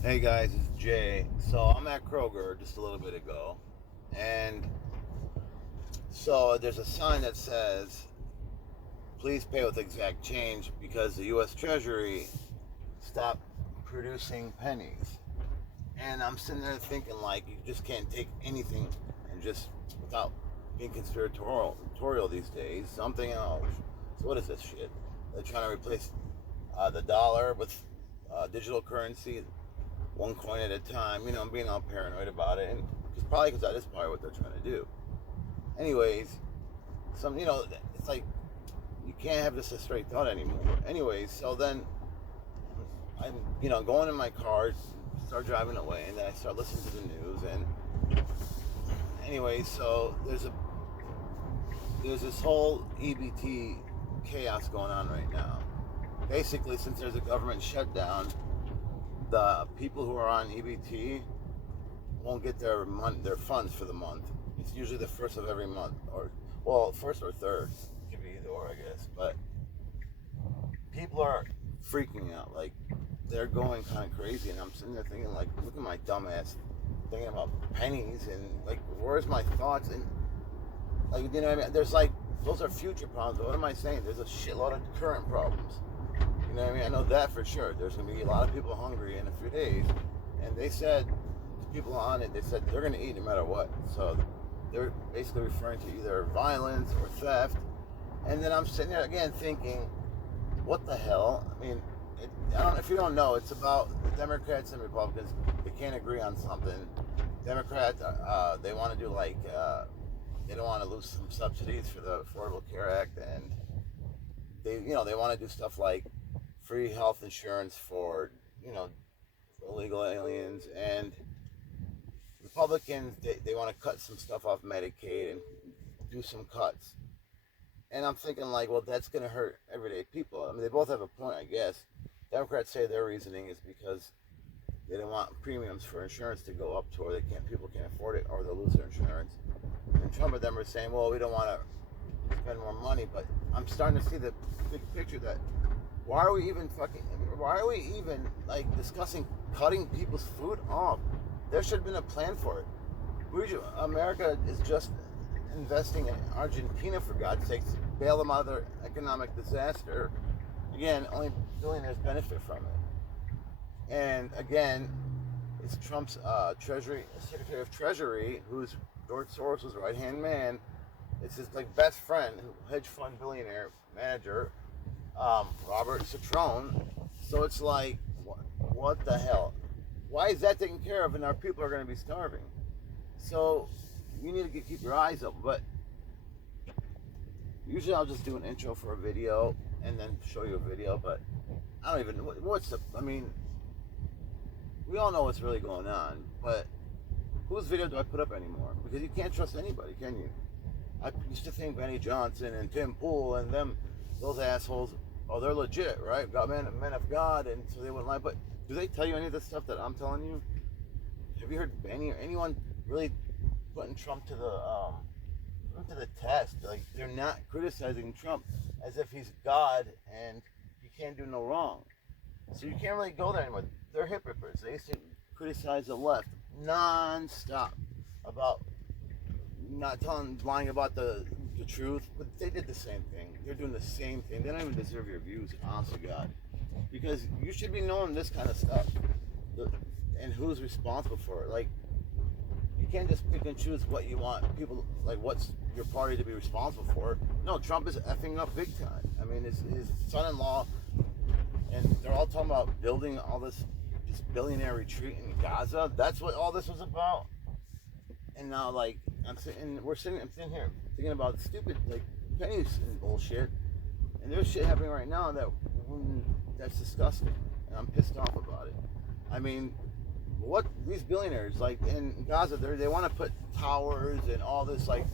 Hey guys, it's Jay. So I'm at Kroger just a little bit ago, and so there's a sign that says, "Please pay with exact change because the U.S. Treasury stopped producing pennies." And I'm sitting there thinking, like, you just can't take anything and just without being conspiratorial these days. So I'm thinking, oh, so what is this shit? They're trying to replace the dollar with digital currency, one coin at a time. I'm being all paranoid about it, and probably because that is probably what they're trying to do. Anyways, it's like you can't have this a straight thought anymore. Anyways, so then I'm going in my car, start driving away, and then I start listening to the news, and anyways, so there's this whole EBT chaos going on right now. Basically, since there's a government shutdown, the people who are on EBT won't get their funds for the month. It's usually the first of every month, or well, first or third. It could be either or, I guess. But people are freaking out. Like, they're going kind of crazy, and I'm sitting there thinking, like, look at my dumbass thinking about pennies, and like, where's my thoughts? And like, you know what I mean? There's like, those are future problems. But what am I saying? There's a shitload of current problems. You know what I mean? I know that for sure. There's going to be a lot of people hungry in a few days. And they said, the people on it, they said they're going to eat no matter what. So they're basically referring to either violence or theft. And then I'm sitting there again thinking, what the hell? I mean, I don't. If you don't know, it's about the Democrats and Republicans. They can't agree on something. Democrats, they want to do like, they don't want to lose some subsidies for the Affordable Care Act, and they want to do stuff like free health insurance for illegal aliens, and Republicans they want to cut some stuff off Medicaid and do some cuts. And I'm thinking, like, well, that's going to hurt everyday people. I mean, they both have a point, I guess. Democrats say their reasoning is because they don't want premiums for insurance to go up to where people can't afford it, or they'll lose their insurance. And Trump and them are saying, well, we don't want to spend more money. But I'm starting to see the big picture that why are we even like discussing cutting people's food off? There should have been a plan for it. America is just investing in Argentina, for God's sakes, bail them out of their economic disaster. Again, only billionaires benefit from it. And again, it's Trump's Secretary of Treasury, who's George Soros' right-hand man. It's his like best friend, hedge fund billionaire manager, Robert Citrone. So it's like, what the hell? Why is that taken care of and our people are going to be starving? So you need to keep your eyes open. But usually I'll just do an intro for a video and then show you a video. But I don't even, I mean, we all know what's really going on. But whose video do I put up anymore? Because you can't trust anybody, can you? I used to think Benny Johnson and Tim Pool and those assholes, oh, they're legit, right? Men of God, and so they wouldn't lie. But do they tell you any of the stuff that I'm telling you? Have you heard Benny or anyone really putting Trump to the test? Like, they're not criticizing Trump as if he's God and he can't do no wrong. So you can't really go there anymore. They're hypocrites. They used to criticize the left non-stop about lying about the truth, but they did the same thing. They're doing the same thing. They don't even deserve your views, honest to God, because you should be knowing this kind of stuff, and who's responsible for it. Like, you can't just pick and choose what you want people, like, what's your party to be responsible for. No, Trump is effing up big time. I mean, his son-in-law, and they're all talking about building all this billionaire retreat in Gaza. That's what all this was about. And now, like, I'm sitting here thinking about stupid, like, pennies and bullshit. And there's shit happening right now that's disgusting. And I'm pissed off about it. I mean, what these billionaires, like, in Gaza, they want to put towers and all this, like,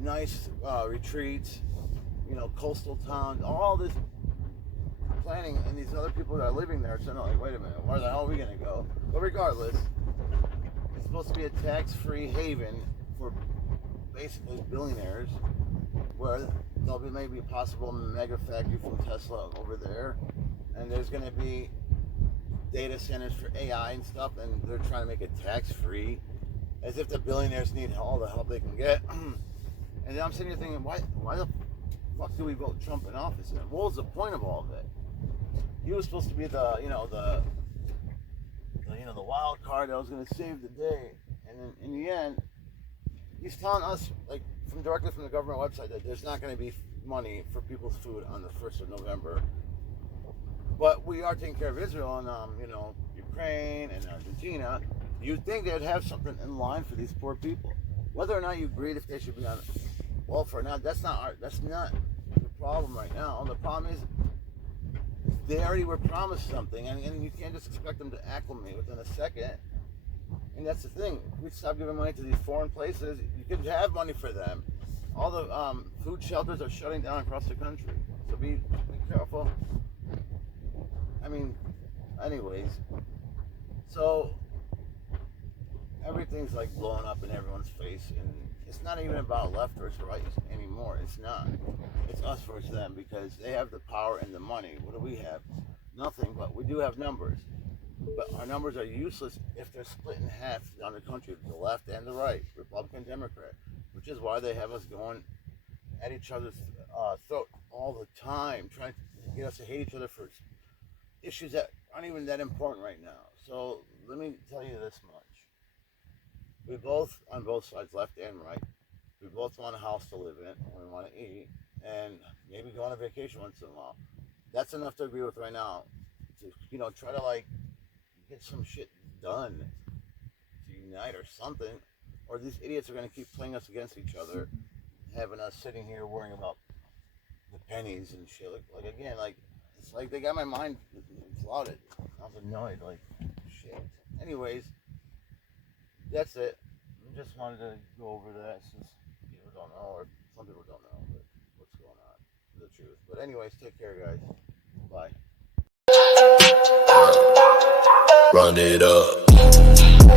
nice retreats, coastal towns, all this planning, and these other people that are living there saying, like, wait a minute, where the hell are we going to go? But regardless, it's supposed to be a tax-free haven for basically billionaires, where there'll be maybe a possible mega factory from Tesla over there, and there's going to be data centers for AI and stuff, and they're trying to make it tax-free, as if the billionaires need all the help they can get. And then I'm sitting here thinking, why the fuck do we vote Trump in office? And what was the point of all of it? He was supposed to be the wild card that was going to save the day, and then in the end, he's telling us, like, directly from the government website, that there's not going to be money for people's food on the 1st of November. But we are taking care of Israel and Ukraine and Argentina. You'd think they'd have something in line for these poor people. Whether or not you agreed if they should be on welfare or not, that's not the problem right now. And the problem is they already were promised something, and you can't just expect them to acclimate within a second. And that's the thing. If we stop giving money to these foreign places, you could have money for them. All the food shelters are shutting down across the country. So be careful. I mean, anyways. So everything's like blowing up in everyone's face, and it's not even about left versus right anymore. It's not. It's us versus them, because they have the power and the money. What do we have? Nothing, but we do have numbers. But our numbers are useless if they're split in half down the country, the left and the right, Republican, Democrat, which is why they have us going at each other's throat all the time, trying to get us to hate each other for issues that aren't even that important right now. So let me tell you this much. We both, on both sides, left and right, we both want a house to live in, and we want to eat, and maybe go on a vacation once in a while. That's enough to agree with right now. To try to get some shit done, to unite or something, or these idiots are going to keep playing us against each other, having us sitting here worrying about the pennies and shit. It's like they got my mind clouded. I was annoyed, like, shit. Anyways, that's it. I just wanted to go over that, since people don't know, or some people don't know what's going on, the truth. But anyways, take care, guys. Bye. Run it up.